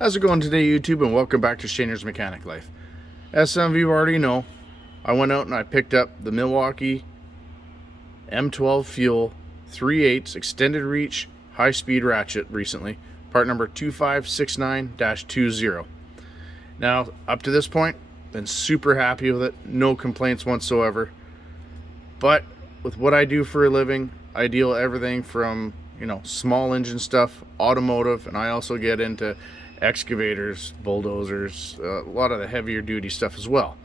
How's it going today, YouTube, and welcome back to Shainer's Mechanic Life. As some of you already know, I went out and I picked up the Milwaukee M12 fuel 3/8 extended reach high-speed ratchet recently, part number 2569-20. Now, up to this point, been super happy with it, no complaints whatsoever. But with what I do for a living, I deal with everything from, small engine stuff, automotive, and I also get into excavators, bulldozers, a lot of the heavier duty stuff as well.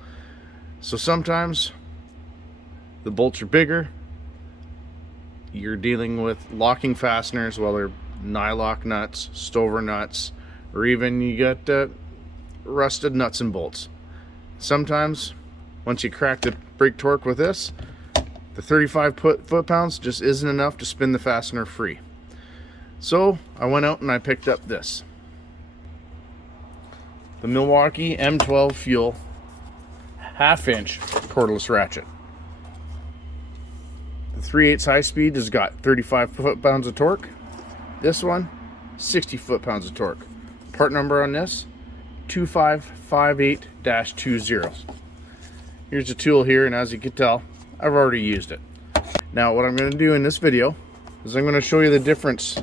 So sometimes the bolts are bigger. You're dealing with locking fasteners, whether Nylock nuts, Stover nuts, or even you got rusted nuts and bolts. Sometimes once you crack the brake torque with this, the 35 foot-pounds just isn't enough to spin the fastener free. So I went out and I picked up this. The Milwaukee M12 fuel half-inch cordless ratchet. The 3/8 high speed has got 35 foot-pounds of torque. This one, 60 foot-pounds of torque. Part number on this, 2558-20. Here's the tool here, and as you can tell, I've already used it. Now what I'm going to do in this video is I'm going to show you the difference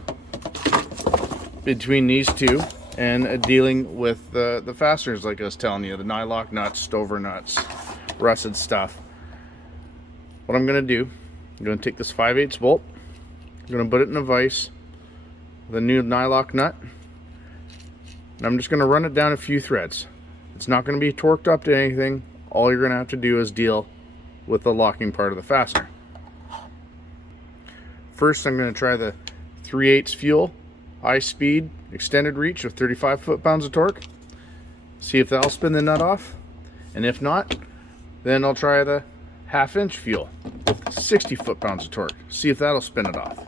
between these two and dealing with the fasteners, like I was telling you, the Nylock nuts, Stover nuts, rusted stuff. What I'm going to do, I'm going to take this 5/8 bolt, I'm going to put it in a vise with a new Nylock nut, and I'm just going to run it down a few threads. It's not going to be torqued up to anything. All you're going to have to do is deal with the locking part of the fastener. First, I'm going to try the 3/8 fuel high speed extended reach with 35 foot-pounds of torque. See if that'll spin the nut off, and if not, then I'll try the half-inch fuel with 60 foot-pounds of torque. See if that'll spin it off.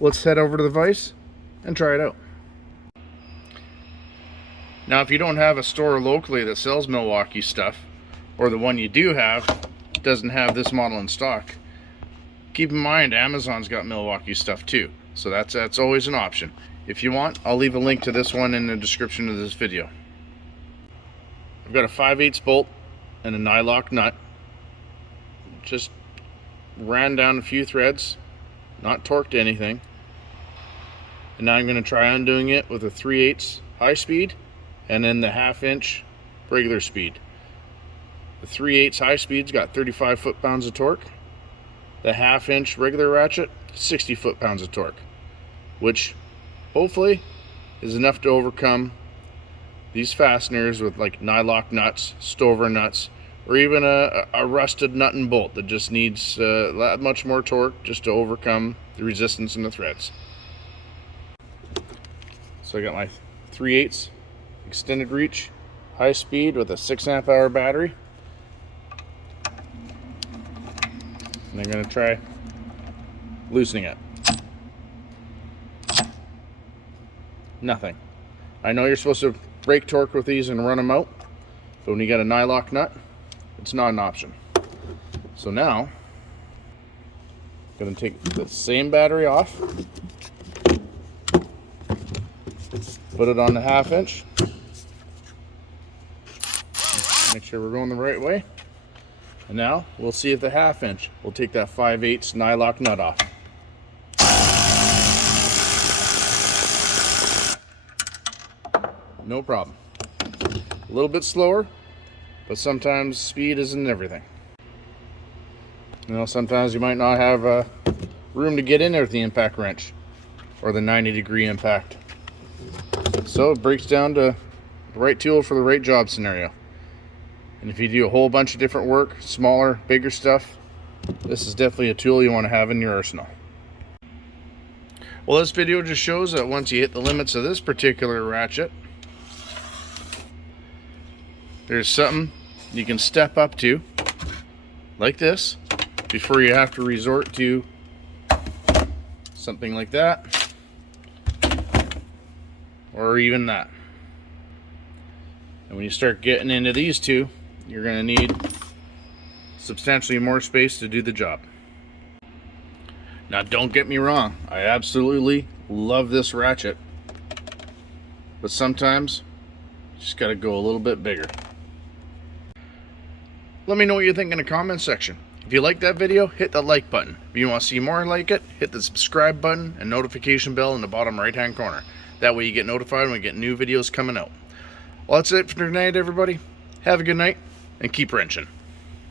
Let's head over to the vise and try it out. Now, if you don't have a store locally that sells Milwaukee stuff, or the one you do have doesn't have this model in stock, keep in mind Amazon's got Milwaukee stuff too, so that's always an option. If you want, I'll leave a link to this one in the description of this video. I've got a 5/8 bolt and a Nylock nut. Just ran down a few threads, not torqued anything. And now I'm going to try undoing it with a 3/8 high speed and then the half-inch regular speed. The 3/8 high speed's got 35 foot-pounds of torque. The half-inch regular ratchet, 60 foot-pounds of torque, which hopefully is enough to overcome these fasteners with like Nylock nuts, Stover nuts, or even a rusted nut and bolt that just needs that much more torque just to overcome the resistance in the threads. So I got my 3/8 extended reach high speed with a 6 amp hour battery. And I'm going to try loosening it. Nothing. I know you're supposed to brake torque with these and run them out, but when you got a Nylock nut, it's not an option. So now, I'm going to take the same battery off, put it on the half-inch, make sure we're going the right way, and now we'll see if the half-inch will take that 5/8 Nylock nut off. No problem. A little bit slower, but sometimes speed isn't everything. Sometimes you might not have room to get in there with the impact wrench or the 90-degree impact. So it breaks down to the right tool for the right job scenario. And if you do a whole bunch of different work, smaller, bigger stuff, this is definitely a tool you want to have in your arsenal. Well, this video just shows that once you hit the limits of this particular ratchet, there's something you can step up to, like this, before you have to resort to something like that, or even that. And when you start getting into these two, you're going to need substantially more space to do the job. Now, don't get me wrong, I absolutely love this ratchet. but sometimes you just gotta go a little bit bigger. Let me know what you think in the comment section. If you like that video, hit that like button. If you want to see more like it, hit the subscribe button and notification bell in the bottom right hand corner. That way you get notified when we get new videos coming out. Well, that's it for tonight, everybody. Have a good night and keep wrenching.